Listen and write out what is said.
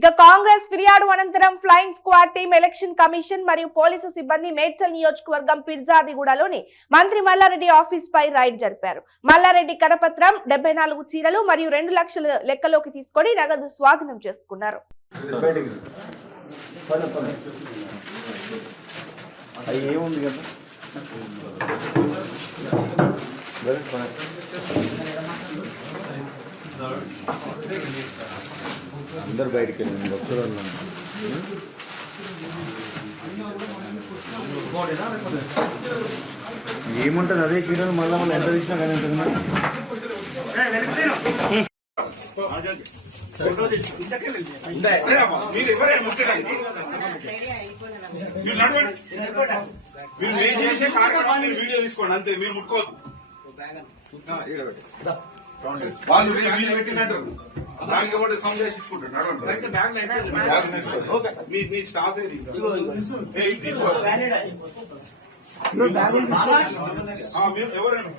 ఇక కాంగ్రెస్ ఫిర్యాదు అనంతరం flying squad team election commission మరియు పోలీసు సిబ్బంది మేడ్చల్ నియోజకవర్గం పిర్జాదిగూడలోని మంత్రి మల్లారెడ్డి ఆఫీస్ పై రైడ్ జరిపారు. మల్లారెడ్డి కరపత్రం 74 చీరలు మరియు 2 లక్షల లెక్కలోకి తీసుకొని నగదు స్వాధీనం చేసుకున్నారు. అందరు బయటికి వెళ్ళండి. ఏముంటుంది అదే చీరలు మళ్ళీ మళ్ళీ ఎంత తీసినా కానీ వీడియో తీసుకోండి అంతే, మీరు ముట్టుకోవద్దు. వాళ్ళు మీరు పెట్టినట్టు దానికి ఒకటి సౌండ్ చేసి తీసుకుంటారు. మీ స్టాఫ్ ఎవరైనా